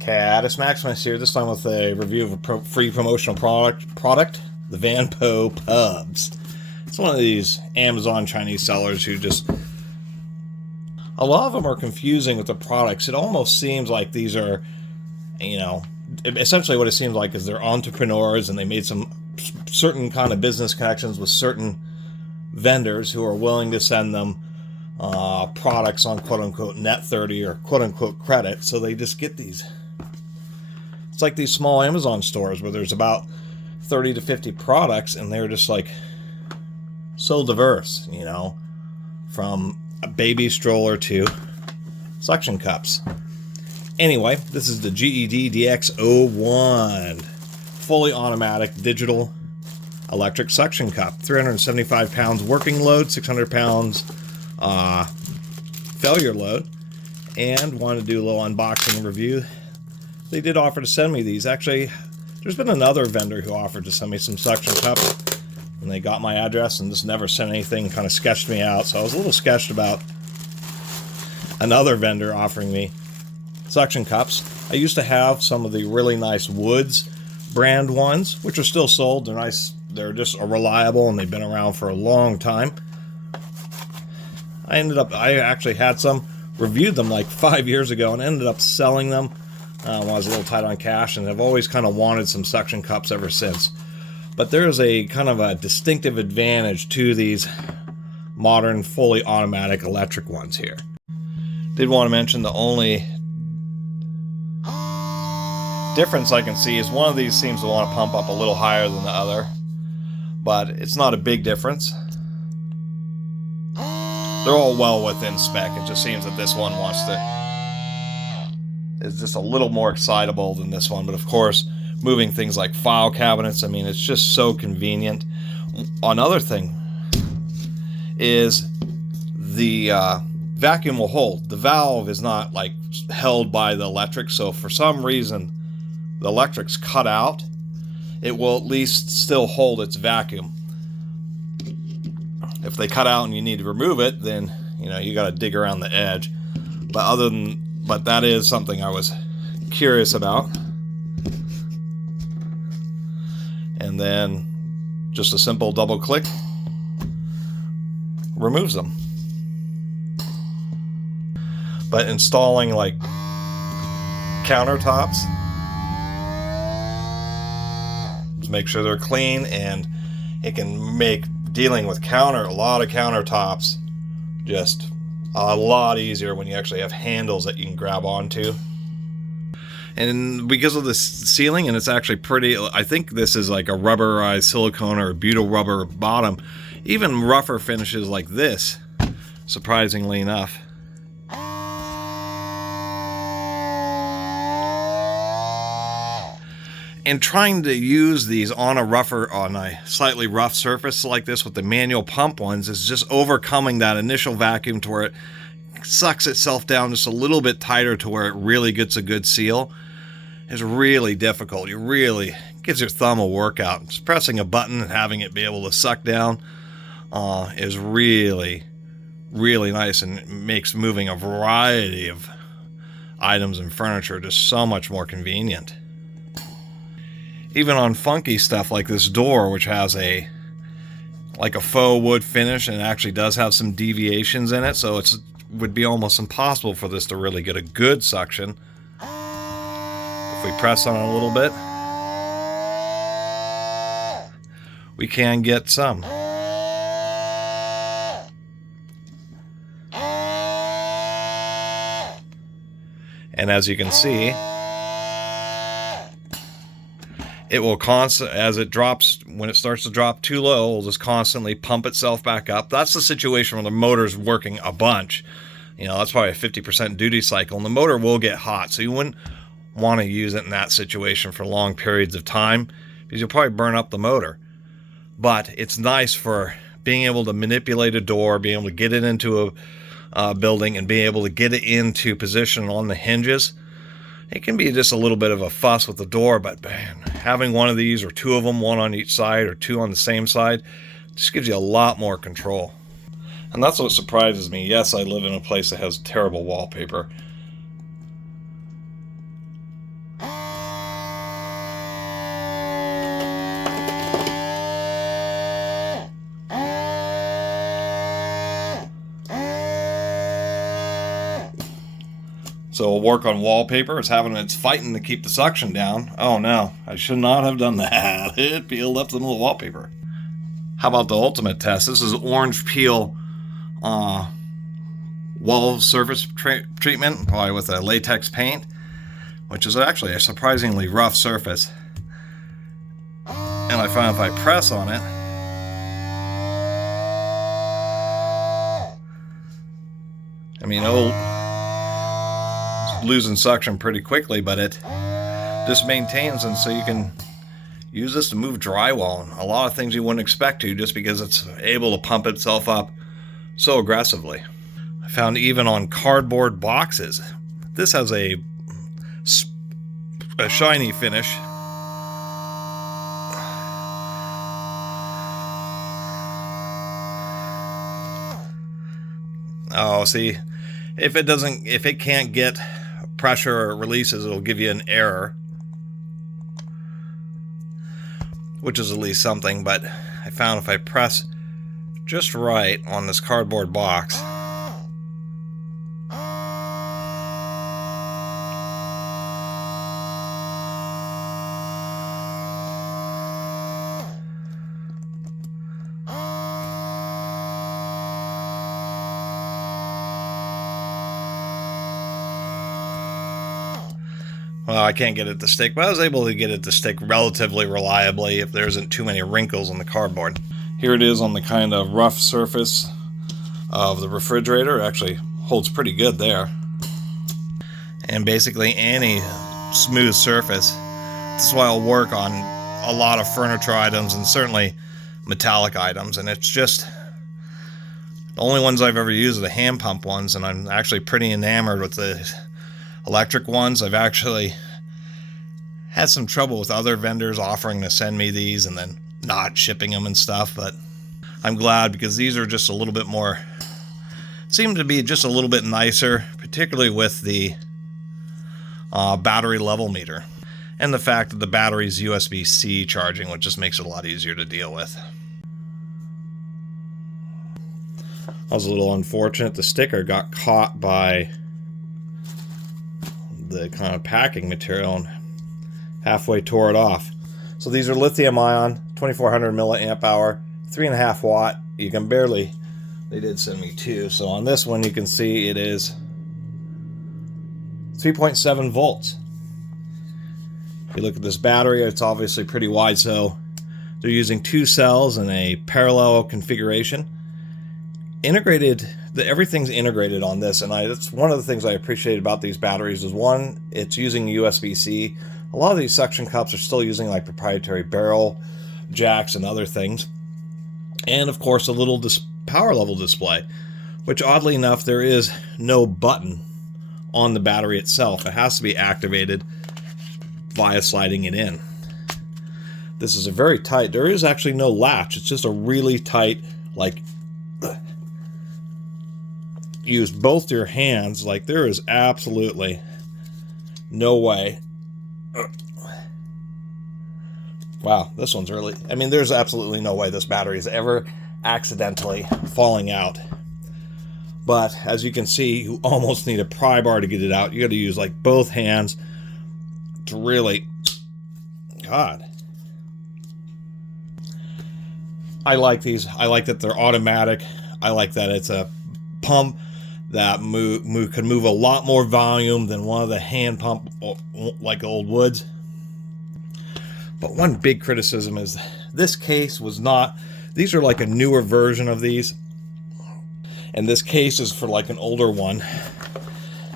Catus Maximus here, this time with a review of a free promotional product, the Vanpopubs. It's one of these Amazon Chinese sellers who just... A lot of them are confusing with the products. It almost seems like these are, essentially what it seems like is they're entrepreneurs and they made some certain kind of business connections with certain vendors who are willing to send them products on quote-unquote net 30 or quote-unquote credit. So they just get these. It's like these small Amazon stores where there's about 30 to 50 products and they're just like so diverse, from a baby stroller to suction cups. Anyway, this is the GED DX01 fully automatic digital electric suction cup. 375 pounds working load, 600 pounds failure load. And wanted to do a little unboxing and review. They did offer to send me these. Actually, there's been another vendor who offered to send me some suction cups, and they got my address and just never sent anything, kind of sketched me out. So I was a little sketched about another vendor offering me suction cups. I used to have some of the really nice Woods brand ones, which are still sold. They're nice. They're just reliable, and they've been around for a long time. I actually had some, reviewed them like 5 years ago, and ended up selling them when I was a little tight on cash, and I've always kind of wanted some suction cups ever since. But there's a kind of a distinctive advantage to these modern, fully automatic electric ones here. Did want to mention the only difference I can see is one of these seems to want to pump up a little higher than the other, but it's not a big difference. They're all well within spec. It just seems that this one is just a little more excitable than this one, but of course, moving things like file cabinets, it's just so convenient. Another thing is the vacuum will hold. The valve is not like held by the electric, so for some reason the electric's cut out, it will at least still hold its vacuum. If they cut out and you need to remove it, then you got to dig around the edge. But that is something I was curious about. And then just a simple double click removes them. But installing like countertops, just make sure they're clean, and it can make dealing with a lot of countertops just a lot easier when you actually have handles that you can grab onto. And because of the sealing, and it's actually pretty, I think this is like a rubberized silicone or a butyl rubber bottom, even rougher finishes like this, surprisingly enough. And trying to use these on a slightly rough surface like this with the manual pump ones is just overcoming that initial vacuum to where it sucks itself down just a little bit tighter to where it really gets a good seal. It's really difficult. It really gives your thumb a workout. Just pressing a button and having it be able to suck down is really, really nice, and makes moving a variety of items and furniture just so much more convenient. Even on funky stuff like this door, which has a faux wood finish and actually does have some deviations in it, so it would be almost impossible for this to really get a good suction. If we press on it a little bit, we can get some. And as you can see, it will as it drops, when it starts to drop too low, it'll just constantly pump itself back up. That's the situation where the motor's working a bunch. That's probably a 50% duty cycle, and the motor will get hot, so you wouldn't want to use it in that situation for long periods of time, because you'll probably burn up the motor. But it's nice for being able to manipulate a door, being able to get it into a building, and being able to get it into position on the hinges. It can be just a little bit of a fuss with the door, but man, having one of these, or two of them, one on each side or two on the same side, just gives you a lot more control. And that's what surprises me. Yes, I live in a place that has terrible wallpaper, So we'll work on wallpaper. It's fighting to keep the suction down. Oh no, I should not have done that. It peeled up some of the wallpaper. How about the ultimate test? This is orange peel wall surface treatment, probably with a latex paint, which is actually a surprisingly rough surface. And I find if I press on it, I mean, it'll losing suction pretty quickly, but it just maintains, and so you can use this to move drywall and a lot of things you wouldn't expect to, just because it's able to pump itself up so aggressively. I found even on cardboard boxes, this has a shiny finish. Oh, see, if it can't get pressure or releases, it'll give you an error, which is at least something. But I found if I press just right on this cardboard box, well, I can't get it to stick, but I was able to get it to stick relatively reliably if there isn't too many wrinkles on the cardboard. Here it is on the kind of rough surface of the refrigerator. It actually holds pretty good there. And basically any smooth surface. This is why I'll work on a lot of furniture items and certainly metallic items. And it's just, the only ones I've ever used are the hand pump ones, and I'm actually pretty enamored with the electric ones. I've actually had some trouble with other vendors offering to send me these and then not shipping them and stuff, but I'm glad, because these are just a little bit more, seem to be just a little bit nicer, particularly with the battery level meter and the fact that the battery's USB-C charging, which just makes it a lot easier to deal with. I was a little unfortunate. The sticker got caught by the kind of packing material and halfway tore it off. So these are lithium ion, 2400 milliamp hour, 3.5 watt. You can barely, they did send me 2. So on this one you can see it is 3.7 volts. If you look at this battery, it's obviously pretty wide, so they're using 2 cells in a parallel configuration. Integrated, everything's integrated on this, and that's one of the things I appreciate about these batteries is, one, it's using USB-C. A lot of these suction cups are still using like proprietary barrel jacks and other things. And of course a little power level display, which oddly enough there is no button on the battery itself. It has to be activated via sliding it in. This is a very tight, there is actually no latch, it's just a really tight, like, use both your hands, like there is absolutely no way. Wow, this one's really, I mean, there's absolutely no way this battery is ever accidentally falling out. But as you can see, you almost need a pry bar to get it out. You got to use like both hands to really, God. I like these. I like that they're automatic. I like that it's a pump that can move a lot more volume than one of the hand pump like old woods. But one big criticism is this case was not, these are like a newer version of these, and this case is for like an older one,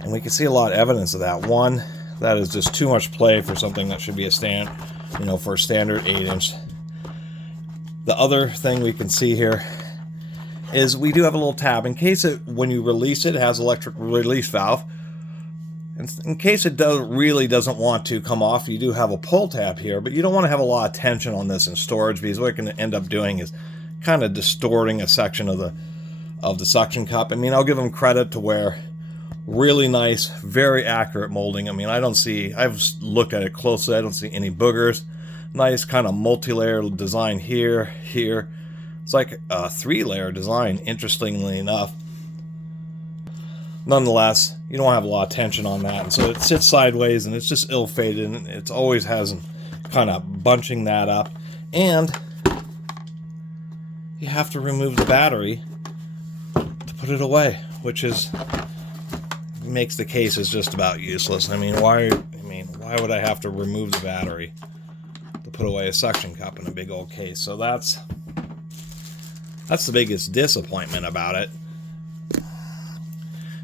and we can see a lot of evidence of that. One, that is just too much play for something that should be a stand, you know, for a standard 8-inch. The other thing we can see here is we do have a little tab in case it, when you release it, it has electric release valve. In case it really doesn't want to come off, you do have a pull tab here, but you don't want to have a lot of tension on this in storage, because what it can end up doing is kind of distorting a section of the suction cup. I mean, I'll give them credit to where really nice, very accurate molding. I mean, I've looked at it closely, I don't see any boogers. Nice kind of multi-layer design here. It's like a 3-layer design, interestingly enough. nonetheless, you don't have a lot of tension on that, and so it sits sideways and it's just ill-fated, and it always has kind of bunching that up. And you have to remove the battery to put it away, which makes the cases just about useless. I mean, why would I have to remove the battery to put away a suction cup in a big old case? So that's the biggest disappointment about it.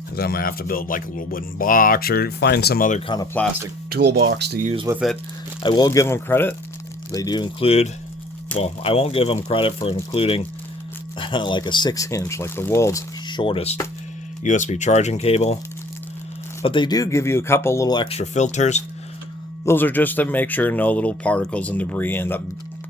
Because I'm gonna have to build like a little wooden box or find some other kind of plastic toolbox to use with it. I will give them credit. They do include, well, I won't give them credit for including like a 6-inch, like the world's shortest USB charging cable. But they do give you a couple little extra filters. Those are just to make sure no little particles and debris end up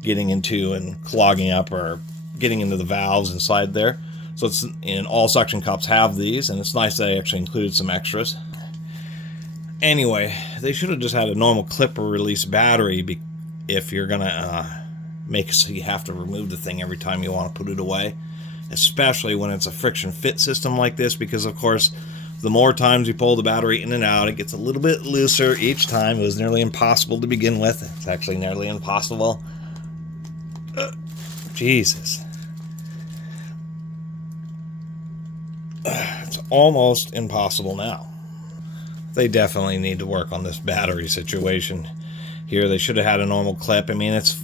getting into and clogging up or getting into the valves inside there. So it's in all suction cups have these, and it's nice that they actually included some extras. Anyway, they should have just had a normal clip or release battery if you're gonna make it so you have to remove the thing every time you want to put it away, especially when it's a friction fit system like this, because of course the more times you pull the battery in and out, it gets a little bit looser each time. It was nearly impossible to begin with. It's actually nearly impossible. Jesus. It's almost impossible now. They definitely need to work on this battery situation here. They should have had a normal clip. I mean, it's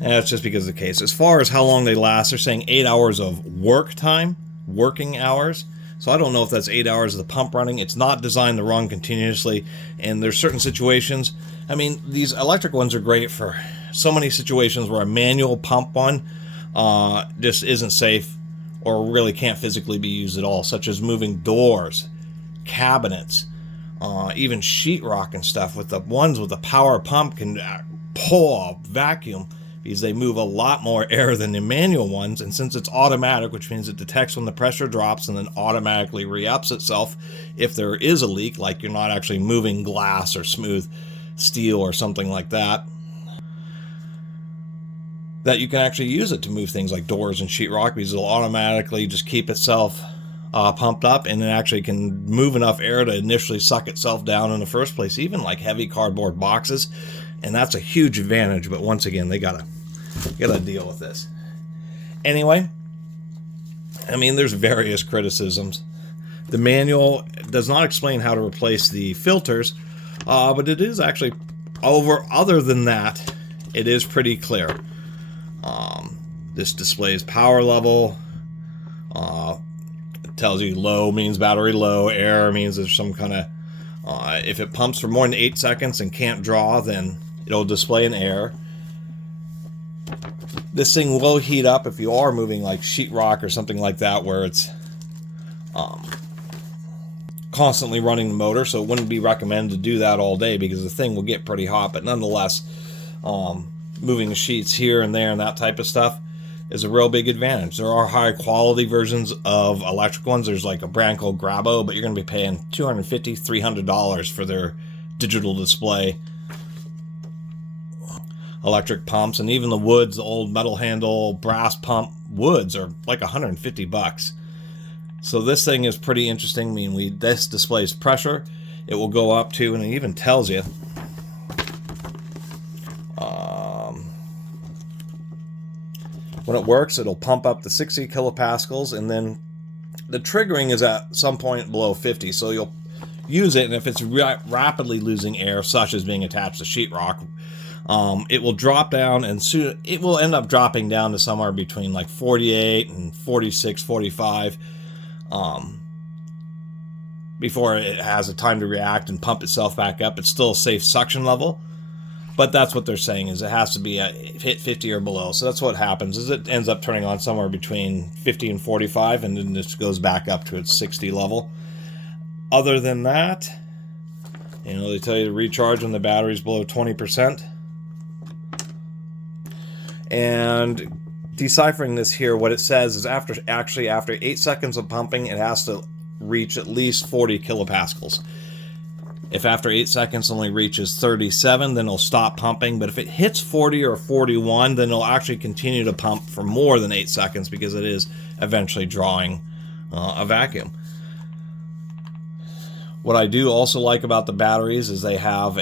just because of the case. As far as how long they last, they're saying 8 hours of work time, working hours. So I don't know if that's 8 hours of the pump running. It's not designed to run continuously, and there's certain situations. I mean, these electric ones are great for so many situations where a manual pump one just isn't safe or really can't physically be used at all, such as moving doors, cabinets, even sheetrock and stuff. With the ones with the power pump can pull a vacuum, because they move a lot more air than the manual ones, and since it's automatic, which means it detects when the pressure drops and then automatically re-ups itself if there is a leak, like you're not actually moving glass or smooth steel or something like that, that you can actually use it to move things like doors and sheetrock, because it'll automatically just keep itself pumped up, and it actually can move enough air to initially suck itself down in the first place, even like heavy cardboard boxes. And that's a huge advantage, but once again, they gotta deal with this. Anyway, I mean, there's various criticisms. The manual does not explain how to replace the filters, but it is actually, other than that, it is pretty clear. This displays power level. It tells you low means battery low, air means there's some kind of, if it pumps for more than 8 seconds and can't draw, then it'll display an error. This thing will heat up if you are moving like sheetrock or something like that, where it's constantly running the motor, so it wouldn't be recommended to do that all day, because the thing will get pretty hot. But nonetheless, moving the sheets here and there and that type of stuff is a real big advantage. There are high quality versions of electric ones. There's like a brand called Grabo, but you're going to be paying $250, $300 for their digital display electric pumps. And even the woods, the old metal handle brass pump woods, are like $150. So this thing is pretty interesting. I mean, this displays pressure. It will go up to, and it even tells you when it works, it'll pump up to 60 kilopascals, and then the triggering is at some point below 50. So you'll use it, and if it's rapidly losing air, such as being attached to sheetrock, it will drop down, and soon it will end up dropping down to somewhere between like 48 and 46, 45, before it has a time to react and pump itself back up. It's still a safe suction level, but that's what they're saying, is it has to be hit 50 or below. So that's what happens, is it ends up turning on somewhere between 50 and 45, and then just goes back up to its 60 level. Other than that, you know, they tell you to recharge when the battery's below 20%. And deciphering this here, what it says is after 8 seconds of pumping, it has to reach at least 40 kilopascals. If after 8 seconds only reaches 37, then it'll stop pumping. But if it hits 40 or 41, then it'll actually continue to pump for more than 8 seconds, because it is eventually drawing a vacuum. What I do also like about the batteries is they have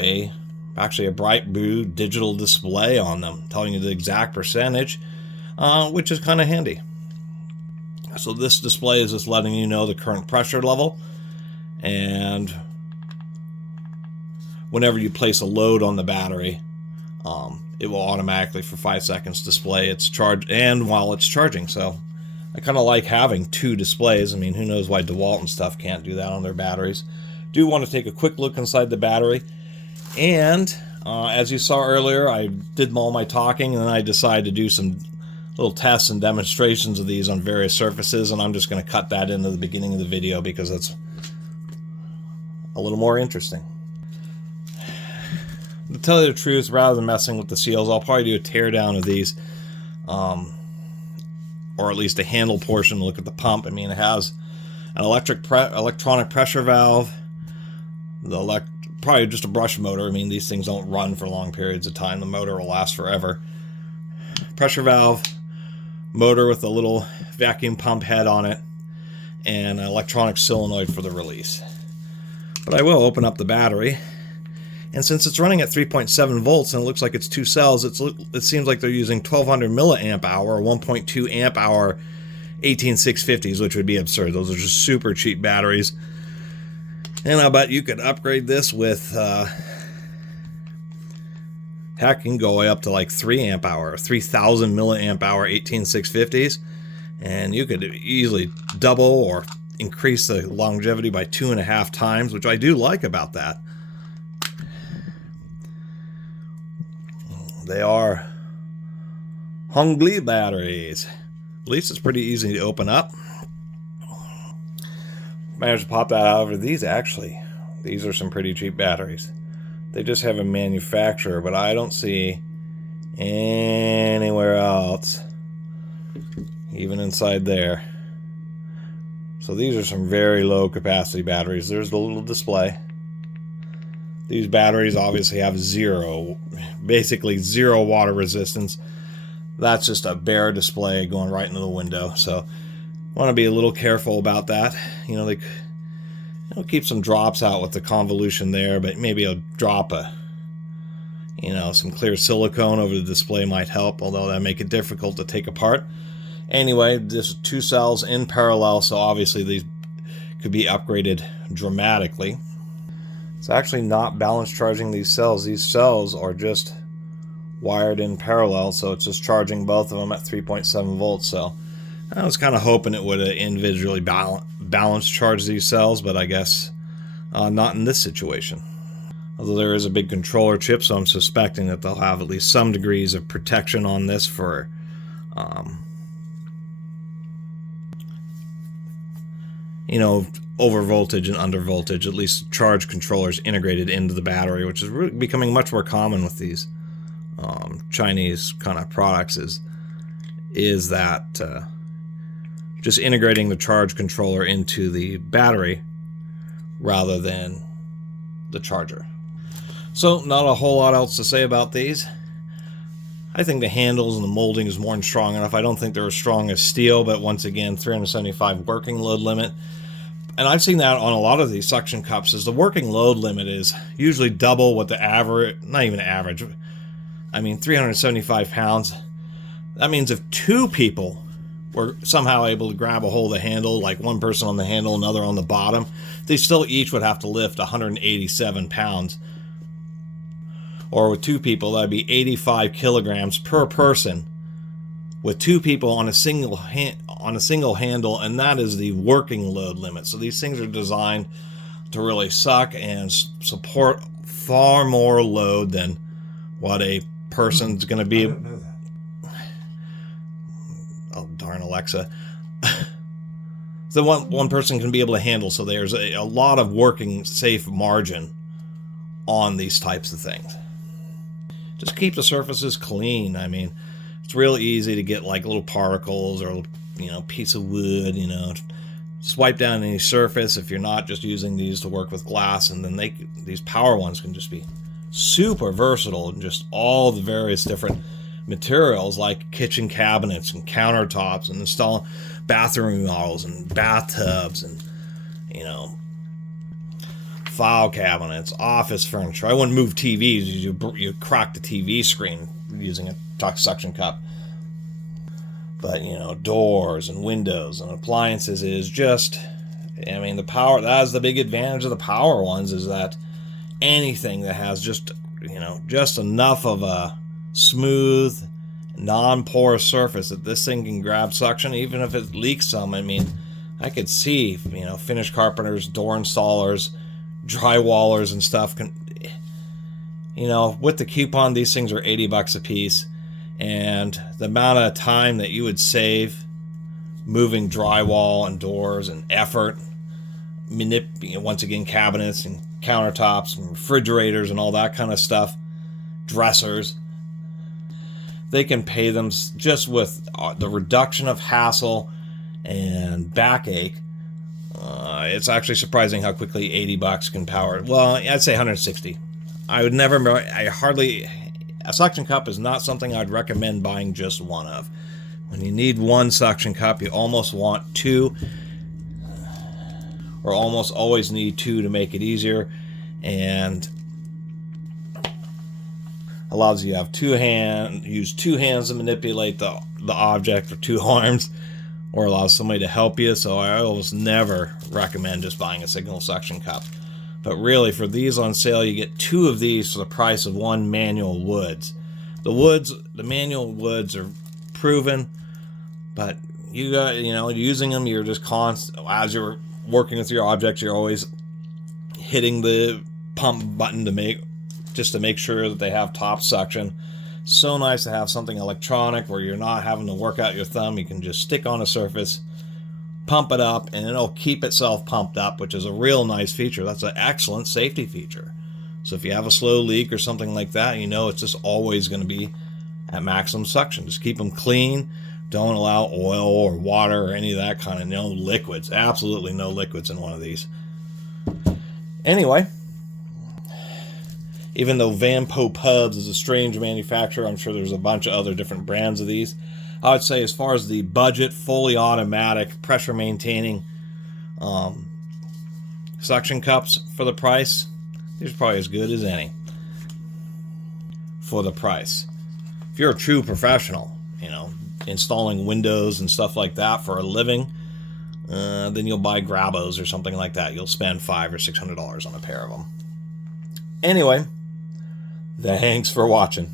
actually a bright blue digital display on them telling you the exact percentage, which is kind of handy. So this display is just letting you know the current pressure level, and whenever you place a load on the battery, it will automatically for 5 seconds display its charge and while it's charging. So I kind of like having two displays. I mean, who knows why DeWalt and stuff can't do that on their batteries. Do want to take a quick look inside the battery, and as you saw earlier, I did all my talking and then I decided to do some little tests and demonstrations of these on various surfaces, and I'm just going to cut that into the beginning of the video because it's a little more interesting. To tell you the truth, rather than messing with the seals, I'll probably do a teardown of these, or at least a handle portion to look at the pump. I mean, it has an electronic pressure valve, probably just a brush motor. I mean, these things don't run for long periods of time. The motor will last forever. Pressure valve, motor with a little vacuum pump head on it, and an electronic solenoid for the release. But I will open up the battery, and since it's running at 3.7 volts and it looks like it's two cells, it seems like they're using 1200 milliamp hour or 1.2 amp hour 18650s, which would be absurd. Those are just super cheap batteries. And I bet you could upgrade this with heck, you can go way up to like 3 amp hour, 3000 milliamp hour 18650s, and you could easily double or increase the longevity by 2.5 times, which I do like about that. They are Hongli batteries. At least it's pretty easy to open up. Managed to pop that out over these. Actually, these are some pretty cheap batteries. They just have a manufacturer, but I don't see anywhere else, even inside there. So these are some very low capacity batteries. There's the little display. These batteries obviously have basically zero water resistance. That's just a bare display going right into the window. So want to be a little careful about that. You know, they keep some drops out with the convolution there, but maybe a drop some clear silicone over the display might help, although that make it difficult to take apart. Anyway, just two cells in parallel, so obviously these could be upgraded dramatically. It's actually not balance charging these cells. These cells are just wired in parallel, so it's just charging both of them at 3.7 volts. So I was kind of hoping it would individually balance charge these cells, but I guess not in this situation. Although there is a big controller chip, so I'm suspecting that they'll have at least some degrees of protection on this for over voltage and under voltage, at least charge controllers integrated into the battery, which is really becoming much more common with these Chinese kind of products, is that just integrating the charge controller into the battery rather than the charger. So not a whole lot else to say about these. I think the handles and the molding is more than strong enough. I don't think they're as strong as steel, but once again, 375 working load limit. And I've seen that on a lot of these suction cups, is the working load limit is usually double what the average, not even average, I mean 375 pounds. That means if two people were somehow able to grab a hold of the handle, like one person on the handle, another on the bottom, they still each would have to lift 187 pounds. Or with two people, that'd be 85 kilograms per person, with two people on a single handle, and that is the working load limit. So these things are designed to really suck and support far more load than what a person's going to be. I didn't know that. Oh, darn Alexa. So one person can be able to handle, so there's a lot of working safe margin on these types of things. Just keep the surfaces clean. I mean, it's real easy to get like little particles or piece of wood, just wipe down any surface if you're not just using these to work with glass. And then these power ones can just be super versatile, and just all the various different materials like kitchen cabinets and countertops, and install bathroom models and bathtubs and, you know, file cabinets, office furniture. I wouldn't move TVs. You crack the TV screen using a suction cup. But, you know, doors and windows and appliances is just, I mean, the power, that's the big advantage of the power ones, is that anything that has just, you know, just enough of a smooth, non-porous surface that this thing can grab suction, even if it leaks some. I mean, I could see, you know, finish carpenters, door installers, drywallers and stuff can, you know, with the coupon, these things are $80 a piece, and the amount of time that you would save moving drywall and doors and effort, once again, cabinets and countertops and refrigerators and all that kind of stuff, dressers, they can pay them just with the reduction of hassle and backache. It's actually surprising how quickly $80 can power. Well, I'd say 160. I would never, a suction cup is not something I'd recommend buying just one of. When you need one suction cup, you almost want two, or almost always need two to make it easier, and allows you to have use two hands to manipulate the object, or two arms, or allows somebody to help you. So I almost never recommend just buying a single suction cup. But really, for these on sale, you get two of these for the price of one manual Woods. The manual Woods are proven, but using them, you're just as you're working with your objects, you're always hitting the pump button to make sure that they have top suction. So nice to have something electronic where you're not having to work out your thumb. You can just stick on a surface, pump it up, and it'll keep itself pumped up, which is a real nice feature. That's an excellent safety feature. So if you have a slow leak or something like that, you know it's just always going to be at maximum suction. Just keep them clean. Don't allow oil or water or any of that kind of, no liquids. Absolutely no liquids in one of these. Anyway, even though Vanpopubs is a strange manufacturer, I'm sure there's a bunch of other different brands of these. I would say, as far as the budget, fully automatic, pressure maintaining suction cups for the price, these are probably as good as any for the price. If you're a true professional, you know, installing windows and stuff like that for a living, then you'll buy Grabos or something like that. You'll spend $500 or $600 on a pair of them. Anyway, thanks for watching.